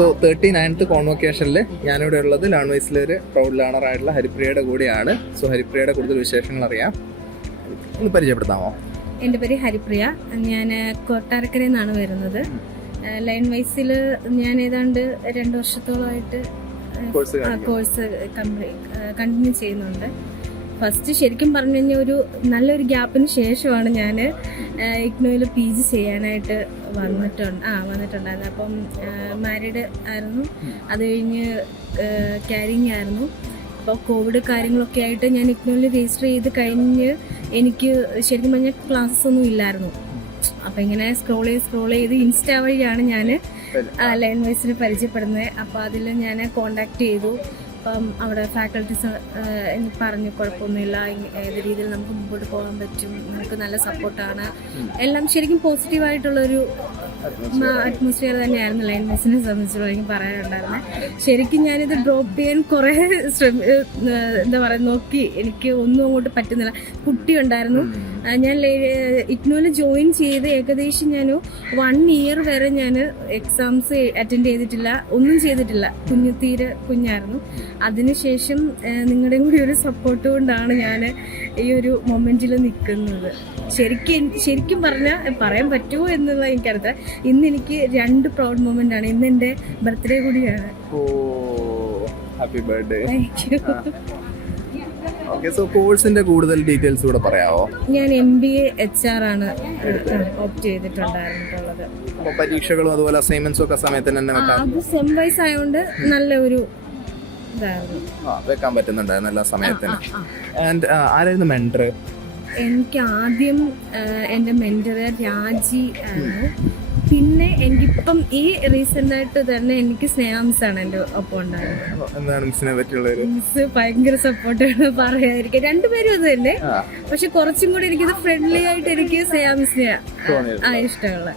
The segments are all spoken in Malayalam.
സോ 39th കോൺവൊക്കേഷനിൽ ഞാനിവിടെ ഉള്ളത് ലേൺവൈസിലൊരു പ്രൗഡ് ലേണറായിട്ടുള്ള ഹരിപ്രിയയുടെ കൂടെയാണ്. സോ ഹരിപ്രിയയുടെ കൂടുതൽ വിശേഷങ്ങൾ അറിയാം. ഒന്ന് പരിചയപ്പെടുത്താമോ? എൻ്റെ പേര് ഹരിപ്രിയ. ഞാൻ കൊട്ടാരക്കരയിൽ നിന്നാണ് വരുന്നത്. ലേൺവൈസിൽ ഞാൻ ഏതാണ്ട് 2 വർഷത്തോളമായിട്ട് കോഴ്സ് കണ്ടിന്യൂ ചെയ്യുന്നുണ്ട്. ഫസ്റ്റ് ശരിക്കും പറഞ്ഞു കഴിഞ്ഞാൽ ഒരു നല്ലൊരു ഗ്യാപ്പിന് ശേഷമാണ് ഞാൻ ഇഗ്നോയിൽ PG ചെയ്യാനായിട്ട് വന്നിട്ടുണ്ടായിരുന്നു. അപ്പം മാരീഡ് ആയിരുന്നു, അത് കഴിഞ്ഞ് ക്യാരിങ് ആയിരുന്നു. അപ്പോൾ കോവിഡ് കാര്യങ്ങളൊക്കെ ആയിട്ട് ഞാൻ ഇഗ്നോയിൽ രജിസ്റ്റർ ചെയ്ത് കഴിഞ്ഞ് എനിക്ക് ശരിക്കും പറഞ്ഞാൽ ക്ലാസ്സസ് ഒന്നും ഇല്ലായിരുന്നു. അപ്പം ഇങ്ങനെ സ്ക്രോൾ ചെയ്ത് ഇൻസ്റ്റാ വഴിയാണ് ഞാൻ ലേൺവൈസിനെ പരിചയപ്പെടുന്നത്. അപ്പോൾ അതിൽ ഞാൻ കോണ്ടാക്ട് ചെയ്തു. അപ്പം അവിടെ ഫാക്കൽറ്റീസ് എനിക്ക് പറഞ്ഞു കുഴപ്പമൊന്നുമില്ല, ഏത് രീതിയിൽ നമുക്ക് മുമ്പോട്ട് പോകാൻ പറ്റും, നമുക്ക് നല്ല സപ്പോർട്ടാണ്, എല്ലാം ശരിക്കും പോസിറ്റീവായിട്ടുള്ളൊരു അറ്റ്മോസ്ഫിയർ തന്നെയായിരുന്നു ലേൺവൈസിനെ സംബന്ധിച്ചിടത്തോളം എനിക്ക് പറയാനുണ്ടായിരുന്നത്. ശരിക്കും ഞാനിത് ഡ്രോപ്പ് ചെയ്യാൻ കുറേ നോക്കി, എനിക്ക് ഒന്നും അങ്ങോട്ട് പറ്റുന്നില്ല. കുട്ടിയുണ്ടായിരുന്നു. ഞാൻ ഇഗ്നോയിൽ ജോയിൻ ചെയ്ത് ഏകദേശം ഞാൻ 1 year വരെ ഞാൻ എക്സാംസ് അറ്റൻഡ് ചെയ്തിട്ടില്ല, ഒന്നും ചെയ്തിട്ടില്ല. തീരെ കുഞ്ഞായിരുന്നു. അതിനുശേഷം നിങ്ങളുടെയും കൂടി ഒരു സപ്പോർട്ട് കൊണ്ടാണ് ഞാൻ ഈ ഒരു മൊമെന്റിൽ നിൽക്കുന്നത്. ശരിക്കും പറയാൻ പറ്റുമോ എന്നുള്ളത് എനിക്കറിയാം. ഇന്ന് എനിക്ക് 2 പ്രൗഡ് മൊമെന്റ് ആണ്. ഇന്ന് എൻ്റെ ബർത്ത്ഡേ കൂടിയാണ്. Happy birthday. ഓക്കേ, സോ കോഴ്സിന്റെ കൂടുതൽ ഡീറ്റെയിൽസ് കൂടെ പറയാമോ? ഞാൻ MBA HR ആണ് ഓപ്റ്റ് ചെയ്തിട്ടുണ്ടായിരുന്നത്. അപ്പോൾ പരീക്ഷകളും അതുപോലെ അസൈൻമെന്റ്സും ഒക്കെ സമയത്ത് തന്നെ അത് സെം വൈസ് ആയതുകൊണ്ട് നല്ല ഒരു വെക്കാൻ പറ്റുന്നുണ്ടായിരുന്നു എല്ലാ സമയത്തിനും. ആൻഡ് ആരായിരുന്നു മെന്റർ? എനിക്ക് ആദ്യം എൻ്റെ മെന്റർ രാജി ആണ്. പിന്നെ എനിക്കിപ്പം ഈ റീസെന്റ് ആയിട്ട് തന്നെ എനിക്ക് സ്നേഹാംസ് ആണ് എൻ്റെ ഒപ്പം ഉണ്ടായിരുന്നത്. എന്താണ് മിസ്സിനെ പറ്റിയുള്ള മിസ് ഭയങ്കര സപ്പോർട്ടാണ് പറയാതിരിക്കുക. രണ്ടുപേരും ഇത് തന്നെ, പക്ഷെ കുറച്ചും കൂടി എനിക്കിത് ഫ്രണ്ട്ലി ആയിട്ട് എനിക്ക് സ്നേഹാംസിനെയാണ് ഇഷ്ടമുള്ള.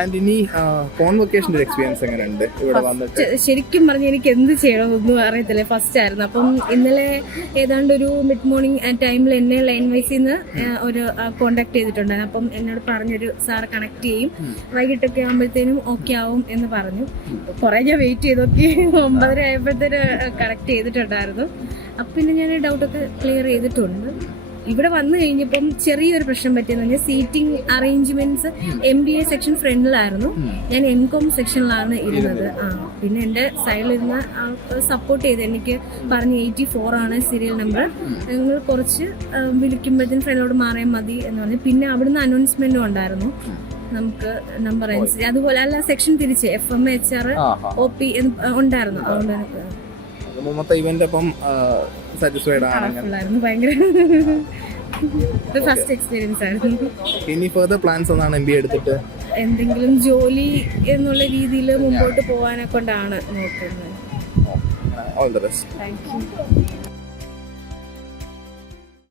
ആൻഡ് ഇനി കോൺവൊക്കേഷന്റെ എക്സ്പീരിയൻസ് എങ്ങനെയുണ്ട് ഇവിടെ വന്നിട്ട്? ശരിക്കും പറഞ്ഞാൽ എനിക്ക് എന്ത് ചെയ്യണമെന്നൊന്നും അറിയത്തില്ല. ഫസ്റ്റ് ആയിരുന്നു. അപ്പം ഇന്നലെ ഏതാണ്ട് ഒരു മിഡ് മോർണിംഗ് ടൈമിൽ എന്നെ ലേൺവൈസിൽ നിന്ന് ഒരു കോണ്ടാക്ട് ചെയ്തിട്ടുണ്ടായിരുന്നു. അപ്പം എന്നോട് പറഞ്ഞൊരു സാർ കണക്ട് ചെയ്യും, വൈകിട്ടൊക്കെ ആകുമ്പോഴത്തേനും ഓക്കെ ആവും എന്ന് പറഞ്ഞു. കുറേ ഞാൻ വെയിറ്റ് ചെയ്ത് നോക്കി. 9:30 ആയപ്പോഴത്തേന് കണക്ട് ചെയ്തിട്ടുണ്ടായിരുന്നു. അപ്പം പിന്നെ ഞാൻ ഡൗട്ടൊക്കെ ക്ലിയർ ചെയ്തിട്ടുണ്ട്. ഇവിടെ വന്നു കഴിഞ്ഞപ്പം ചെറിയൊരു പ്രശ്നം പറ്റിയെന്ന് പറഞ്ഞാൽ സീറ്റിംഗ് അറേഞ്ച്മെന്റ്സ് MBA സെക്ഷൻ ഫ്രണ്ടിലായിരുന്നു, ഞാൻ MCOM സെക്ഷനിലാണ് ഇരുന്നത്. പിന്നെ എൻ്റെ സൈഡിലിരുന്ന ആൾക്ക് സപ്പോർട്ട് ചെയ്ത് എനിക്ക് പറഞ്ഞ് 84 ആണ് സീരിയൽ നമ്പർ, നിങ്ങൾ കുറച്ച് വിളിക്കുമ്പോഴത്തേനും ഫ്രണ്ടിലോട് മാറിയാൽ മതി എന്ന് പറഞ്ഞു. പിന്നെ അവിടുന്ന് അനൗൺസ്മെന്റും ഉണ്ടായിരുന്നു നമുക്ക് നമ്പർ അനുസരിച്ച്. അതുപോലെ അല്ല സെക്ഷൻ തിരിച്ച് FM HR OP ഉണ്ടായിരുന്നു. അതുകൊണ്ട് ഇവന്റ് അപ്പം സാറ്റിസ്ഫൈഡ് ആണ്. ഭയങ്കര ഫസ്റ്റ് എക്സ്പീരിയൻസ് ആയിരുന്നു. ഇനി ഫർദർ പ്ലാൻസ് ഒന്നാണ് MBA എടുത്തിട്ട് എന്തെങ്കിലും ജോലി എന്നുള്ള രീതിയിൽ മുമ്പോട്ട് പോകാനെ കൊണ്ടാണ് നോക്കുന്നത്. All the best. Thank you.